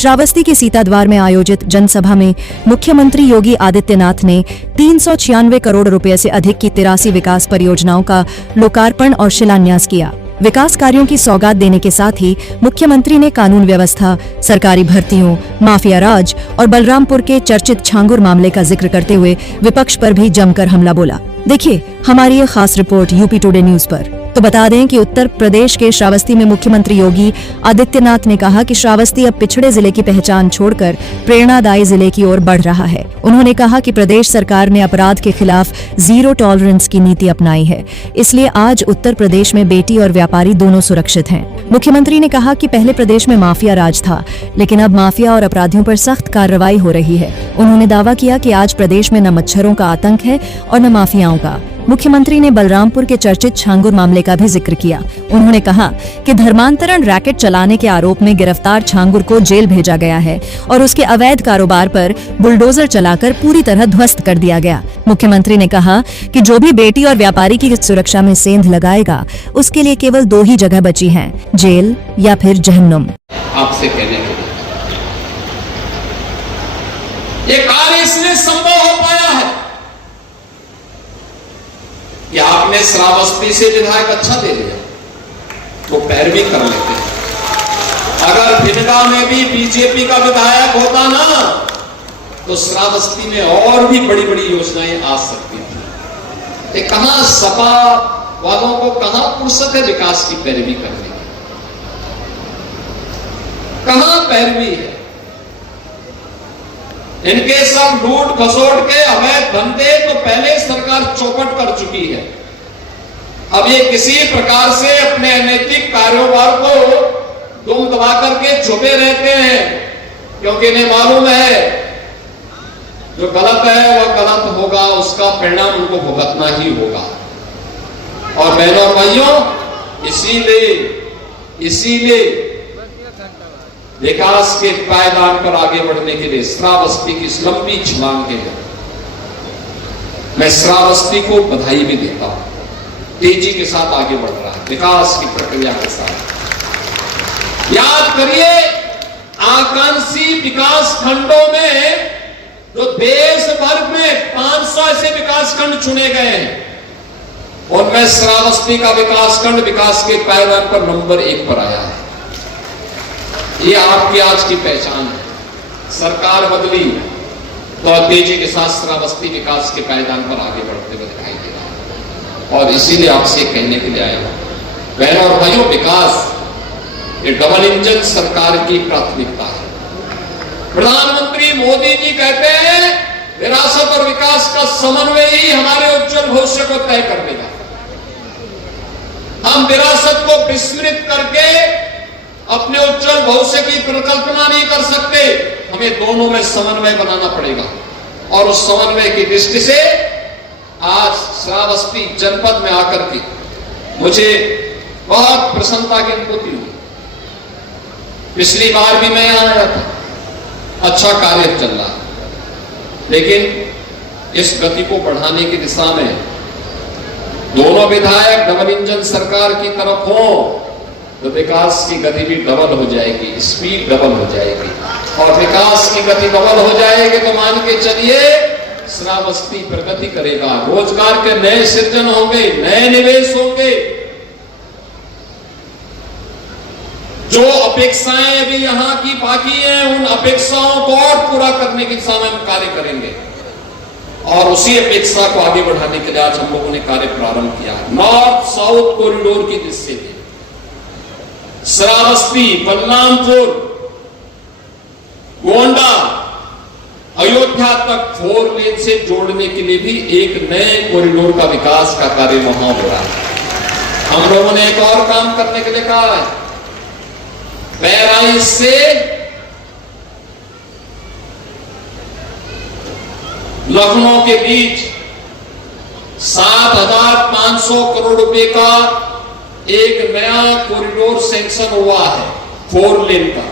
श्रावस्ती के सीताद्वार में आयोजित जनसभा में मुख्यमंत्री योगी आदित्यनाथ ने 396 करोड़ रुपए से अधिक की 83 विकास परियोजनाओं का लोकार्पण और शिलान्यास किया। विकास कार्यों की सौगात देने के साथ ही मुख्यमंत्री ने कानून व्यवस्था, सरकारी भर्तियों, माफिया राज और बलरामपुर के चर्चित छांगुर मामले का जिक्र करते हुए विपक्ष पर भी जमकर हमला बोला। देखिए हमारी ये खास रिपोर्ट यूपी टुडे न्यूज पर। तो बता दें कि उत्तर प्रदेश के श्रावस्ती में मुख्यमंत्री योगी आदित्यनाथ ने कहा कि श्रावस्ती अब पिछड़े जिले की पहचान छोड़कर प्रेरणादायी जिले की ओर बढ़ रहा है। उन्होंने कहा कि प्रदेश सरकार ने अपराध के खिलाफ जीरो टॉलरेंस की नीति अपनाई है, इसलिए आज उत्तर प्रदेश में बेटी और व्यापारी दोनों सुरक्षित हैं। मुख्यमंत्री ने कहा कि पहले प्रदेश में माफिया राज था, लेकिन अब माफिया और अपराधियों पर सख्त कार्रवाई हो रही है। उन्होंने दावा किया कि आज प्रदेश में न मच्छरों का आतंक है और न माफियाओं का। मुख्यमंत्री ने बलरामपुर के चर्चित छांगुर मामले का भी जिक्र किया। उन्होंने कहा कि धर्मांतरण रैकेट चलाने के आरोप में गिरफ्तार छांगुर को जेल भेजा गया है और उसके अवैध कारोबार पर बुलडोजर चलाकर पूरी तरह ध्वस्त कर दिया गया। मुख्यमंत्री ने कहा कि जो भी बेटी और व्यापारी की सुरक्षा में सेंध लगाएगा, उसके लिए केवल 2 ही जगह बची हैं, जेल या फिर जहन्नुम। आपसे कहने के लिए ये कार्य इसलिए संभव हो पाया है कि आपने श्रावस्ती से विधायक अच्छा दे लिया, वो पैरवी कर लेते हैं। अगर भिनगा में भी बीजेपी का विधायक होता ना, तो श्रावस्ती में और भी बड़ी बड़ी योजनाएं आ सकती थी। कहां सपा वालों को कहां फुर्सत है विकास की पैरवी करने की, कहां पैरवी है। इनके सब लूट खसोट के अवैध धंधे तो पहले सरकार चौपट कर चुकी है। अब ये किसी प्रकार से अपने अनैतिक कारोबार को दुम दबा करके छुपे रहते हैं, क्योंकि इन्हें मालूम है जो गलत है वह गलत होगा, उसका परिणाम उनको भुगतना ही होगा। और बहनों और भाइयों, इसीलिए विकास के पायदान पर आगे बढ़ने के लिए श्रावस्ती की इस लंबी छलांग के लिए मैं श्रावस्ती को बधाई भी देता हूं। तेजी के साथ आगे बढ़ रहा है विकास की प्रक्रिया के साथ। याद करिए, आकांक्षी विकास खंडों में जो देश भर में 500 ऐसे विकास खंड चुने गए हैं, उनमें श्रावस्ती का विकास खंड विकास के पायदान पर नंबर 1 पर आया है। ये आपकी आज की पहचान है। सरकार बदली तो तेजी के साथ श्रावस्ती विकास के पायदान पर आगे बढ़ते हुए दिखाई दे रहा है। और इसीलिए आपसे कहने के लिए आया हूं, बहनों और भाइयों, विकास ये डबल इंजन सरकार की प्राथमिकता है। प्रधानमंत्री मोदी जी कहते हैं विरासत और विकास का समन्वय ही हमारे उज्जवल भविष्य को तय कर देगा। हम विरासत को विस्मृत करके अपने उज्जवल भविष्य की परिकल्पना नहीं कर सकते। हमें दोनों में समन्वय बनाना पड़ेगा। और उस समन्वय की दृष्टि से आज श्रावस्ती जनपद में आकर के मुझे बहुत प्रसन्नता की अनुभूति हुई। पिछली बार भी मैं यहां आया था, अच्छा कार्य चल रहा, लेकिन इस गति को बढ़ाने की दिशा में दोनों विधायक डबल इंजन सरकार की तरफ हो तो विकास की गति भी डबल हो जाएगी, स्पीड डबल हो जाएगी। और विकास की गति डबल हो जाएगी तो मान के चलिए श्रावस्ती प्रगति करेगा, रोजगार के नए सृजन होंगे, नए निवेश होंगे। जो अपेक्षाएं अभी यहां की बाकी हैं, उन अपेक्षाओं को और पूरा करने की दिशा में हम कार्य करेंगे। और उसी अपेक्षा को आगे बढ़ाने के लिए आज हम लोगों ने कार्य प्रारंभ किया। नॉर्थ साउथ कॉरिडोर की दृष्टि से श्रावस्ती, बलरामपुर, गोंडा, अयोध्या तक 4 लेन से जोड़ने के लिए भी एक नए कॉरिडोर का विकास का कार्य वहां हो रहा है। हम लोगों ने एक और काम करने के लिए कहा है। बहराइच से लखनऊ के बीच 7,500 करोड़ रुपए का एक नया कॉरिडोर सैंक्शन हुआ है, 4 लेन का।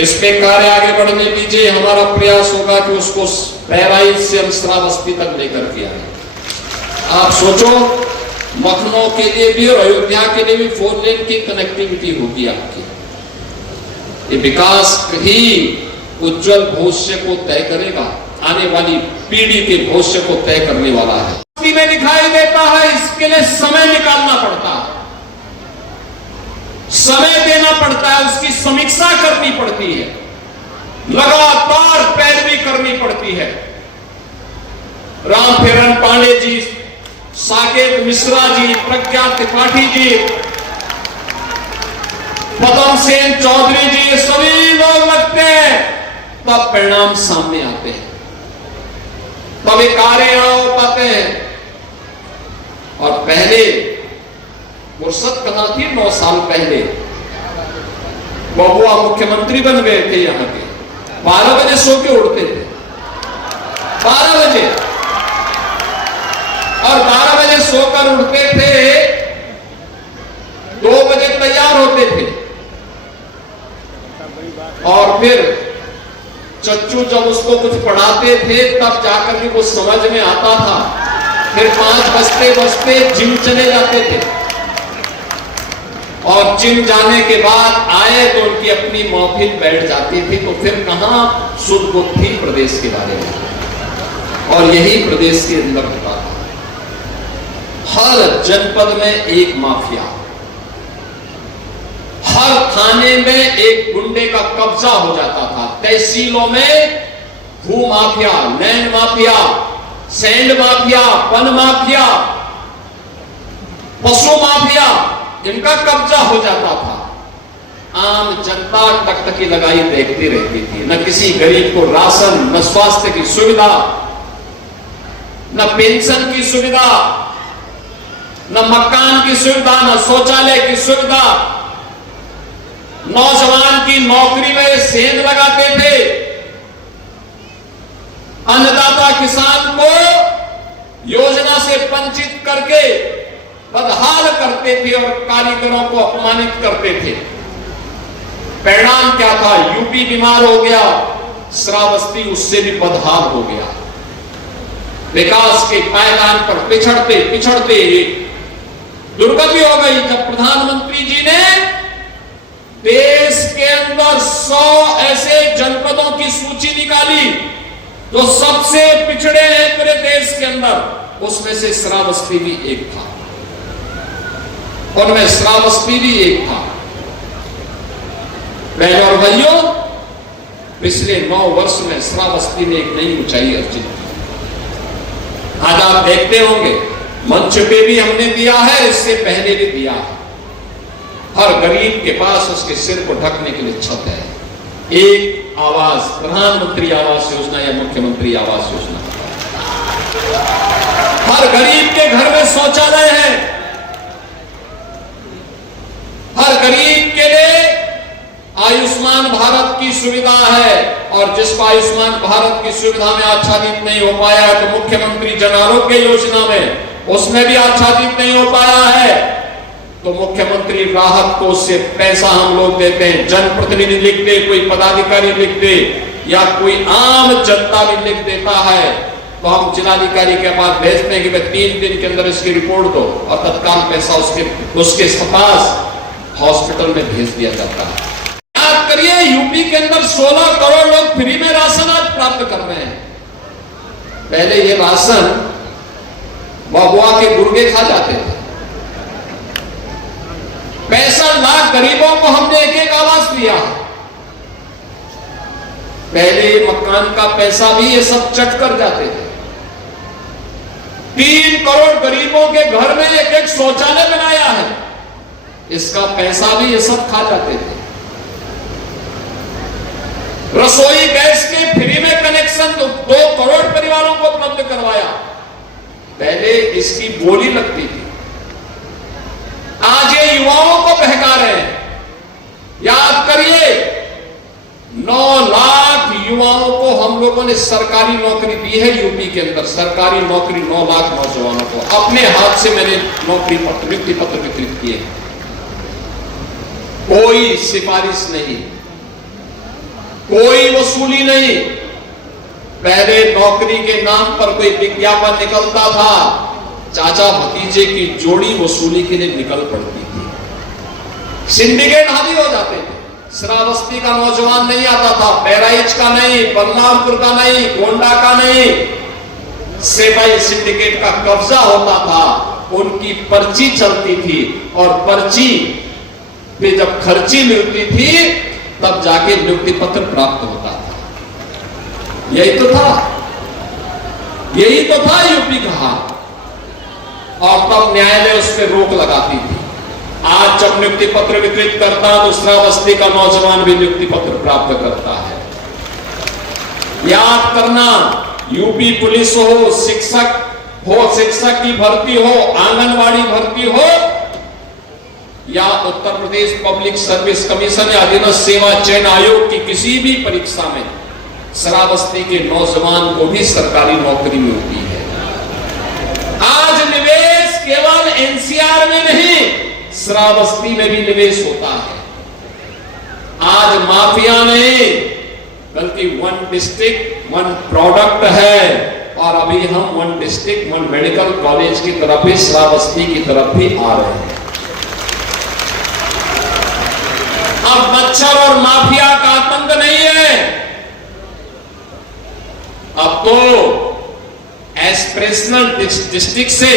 इस पे कार्य आगे बढ़ने दीजिए। हमारा प्रयास होगा कि उसको बहराइच से हम श्रावस्ती तक लेकर के आए। आप सोचो, लखनऊ के लिए भी और अयोध्या के लिए भी 4 लेन की कनेक्टिविटी होगी आपकी। ये विकास ही उज्जवल भविष्य को तय करेगा, आने वाली पीढ़ी के भविष्य को तय करने वाला है। में दिखाई देता है, इसके लिए समय निकालना पड़ता है, समय देना पड़ता है, उसकी समीक्षा करनी पड़ती है, लगातार पैरवी करनी पड़ती है। रामफेरन पांडे जी, साकेत मिश्रा जी, प्रज्ञा त्रिपाठी जी, पदम सेन चौधरी जी, ये सभी लोग लगते हैं, तब परिणाम सामने आते हैं, तब ये कार्य हो पाते हैं। और पहले फुर्सत कहां थी? 9 साल पहले बबुआ मुख्यमंत्री बन गए थे यहां के, 12 बजे सो के उड़ते थे, 12 बजे, और 12 बजे सोकर उठते थे, 2 बजे तैयार होते थे, और फिर चच्चू जब उसको कुछ पढ़ाते थे तब जाकर के वो समझ में आता था। फिर 5 बजते बजते जिम चले जाते थे, और जिम जाने के बाद आए तो उनकी अपनी महफिल बैठ जाती थी। तो फिर कहां सुध बुध थी प्रदेश के बारे में, और यही प्रदेश के अंदर होता था। हर जनपद में एक माफिया, हर थाने में एक गुंडे का कब्जा हो जाता था। तहसीलों में भू mafia, land mafia, sand mafia, one mafia, पशु माफिया, इनका कब्जा हो जाता था। आम जनता टकटकी लगाई देखती रहती थी, न किसी गरीब को राशन, न स्वास्थ्य की सुविधा, न पेंशन की सुविधा, न मकान की सुविधा, न शौचालय की सुविधा। नौजवान की नौकरी में सेंध लगाते थे, अन्नदाता किसान को योजना से वंचित करके बदहाल करते थे और कारीगरों को अपमानित करते थे। परिणाम क्या था? यूपी बीमार हो गया, श्रावस्ती उससे भी बदहाल हो गया। विकास के पायदान पर पिछड़ते पिछड़ते दुर्गति हो गई। जब प्रधानमंत्री जी ने देश के अंदर 100 ऐसे जनपदों की सूची निकाली जो सबसे पिछड़े हैं पूरे देश के अंदर, उसमें से श्रावस्ती भी एक था, उनमें श्रावस्ती भी एक था। बहनों और भाइयों, पिछले 9 वर्ष में श्रावस्ती ने एक नई ऊंचाई अर्जित की। आज आप देखते होंगे मंच पे भी हमने दिया है, इससे पहले भी दिया है। हर गरीब के पास उसके सिर को ढकने के लिए छत है। एक आवास, प्रधानमंत्री आवास योजना या मुख्यमंत्री आवास योजना। हर गरीब के घर में शौचालय है, हर गरीब के लिए आयुष्मान भारत की सुविधा है, और जिसको आयुष्मान भारत की सुविधा में आच्छादित नहीं हो पाया है तो मुख्यमंत्री जन आरोग्य योजना में उसमें भी आच्छादित नहीं हो पाया है, तो मुख्यमंत्री राहत कोष से पैसा हम लोग देते हैं। जनप्रतिनिधि लिख दे, कोई पदाधिकारी लिख दे, या कोई आम जनता भी लिख देता है, तो हम जिलाधिकारी के पास भेजते हैं कि भाई 3 दिन के अंदर इसकी रिपोर्ट दो, और तत्काल पैसा उसके पास हॉस्पिटल में भेज दिया जाता है। याद करिए, यूपी के अंदर 16 करोड़ लोग फ्री में राशन आज प्राप्त कर रहे हैं। पहले ये राशन बबुआ के गुर्गे खा जाते थे। 65 लाख गरीबों को हमने एक आवास दिया। पहले मकान का पैसा भी ये सब चट कर जाते थे। 3 करोड़ गरीबों के घर में एक शौचालय बनाया है, इसका पैसा भी ये सब खा जाते थे। रसोई गैस के फ्री में कनेक्शन 2 करोड़ परिवारों को उपलब्ध करवाया। पहले इसकी बोली लगती थी, आज ये युवाओं को बहका रहे हैं। याद करिए, 9 लाख युवाओं को हम लोगों ने सरकारी नौकरी दी है यूपी के अंदर। सरकारी नौकरी 9 लाख नौजवानों को अपने हाथ से मैंने नौकरी पत्र, नियुक्ति पत्र वितरित किए। कोई सिफारिश नहीं, कोई वसूली नहीं। पहले नौकरी के नाम पर कोई विज्ञापन निकलता था, चाचा भतीजे की जोड़ी वसूली के लिए निकल पड़ती थी। सिंडिकेट हावी हो जाते थे, श्रावस्ती का नौजवान नहीं आता था, बहराइच का नहीं, बलरामपुर का नहीं, गोंडा का नहीं, सेवाई सिंडिकेट का कब्जा होता था, उनकी पर्ची चलती थी और पर्ची पे जब खर्ची मिलती थी तब जाके नियुक्ति पत्र प्राप्त होता था। यही तो था यूपी का हाल। और तब न्यायालय उस पर रोक लगाती थी। आज जब नियुक्ति पत्र वितरित करता है तो श्रावस्ती का नौजवान भी नियुक्ति पत्र प्राप्त करता है। याद करना, यूपी पुलिस हो, शिक्षक की भर्ती हो, आंगनवाड़ी भर्ती हो या Uttar Pradesh public service commission या अधीनस्थ सेवा चयन आयोग की किसी भी परीक्षा में श्रावस्ती के नौजवान को भी सरकारी नौकरी मिलती है। आज निवेश केवल एनसीआर में नहीं, श्रावस्ती में भी निवेश होता है। आज माफिया नहीं बल्कि वन डिस्ट्रिक्ट वन प्रोडक्ट है और अभी हम one district one medical college की तरफ भी, श्रावस्ती की तरफ भी आ रहे हैं। अब मच्छर और माफिया का आतंक नहीं है, अब तो एस्पिरेशनल डिस्ट्रिक्ट से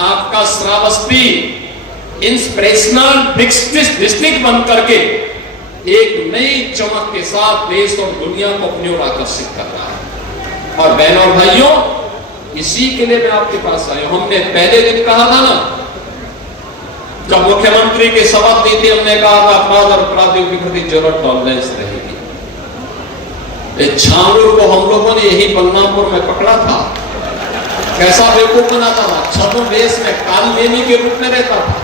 आपका श्रावस्ती इंस्पिरेशनल डिस्ट्रिक्ट बन करके एक नई चमक के साथ देश और दुनिया को अपनी ओर आकर्षित कर रहा है। और बहनों और भाइयों, इसी के लिए मैं आपके पास आया हूं। हमने पहले दिन कहा था ना, जब मुख्यमंत्री की शपथ ली थी, हमने कहा था अपराध और अपराधियों के प्रति जरूर टॉलरेंस रहेगी। छांगुर को हम लोगों ने यही बलरामपुर में पकड़ा था, कैसा बेवकूफ बनाता था, छद्मवेश में काल नेमी के रूप में रहता था,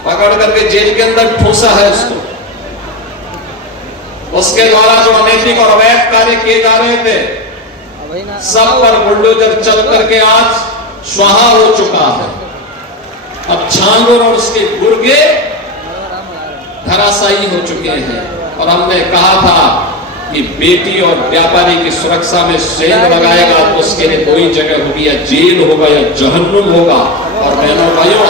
पकड़ करके जेल के अंदर ठूसा है उसको। उसके द्वारा जो अनैतिक और अवैध कार्य किए जा रहे थे सब पर बुलडोजर चल करके आज स्वाहा हो चुका है। अब छांगुर और उसके गुर्गे धराशायी हो चुके हैं। और हमने कहा था कि बेटी और व्यापारी की सुरक्षा में सेंध लगाएगा तो उसके लिए दो ही जगह होगी, या जेल होगा या जहन्नुम होगा। और बहनों भाइयों,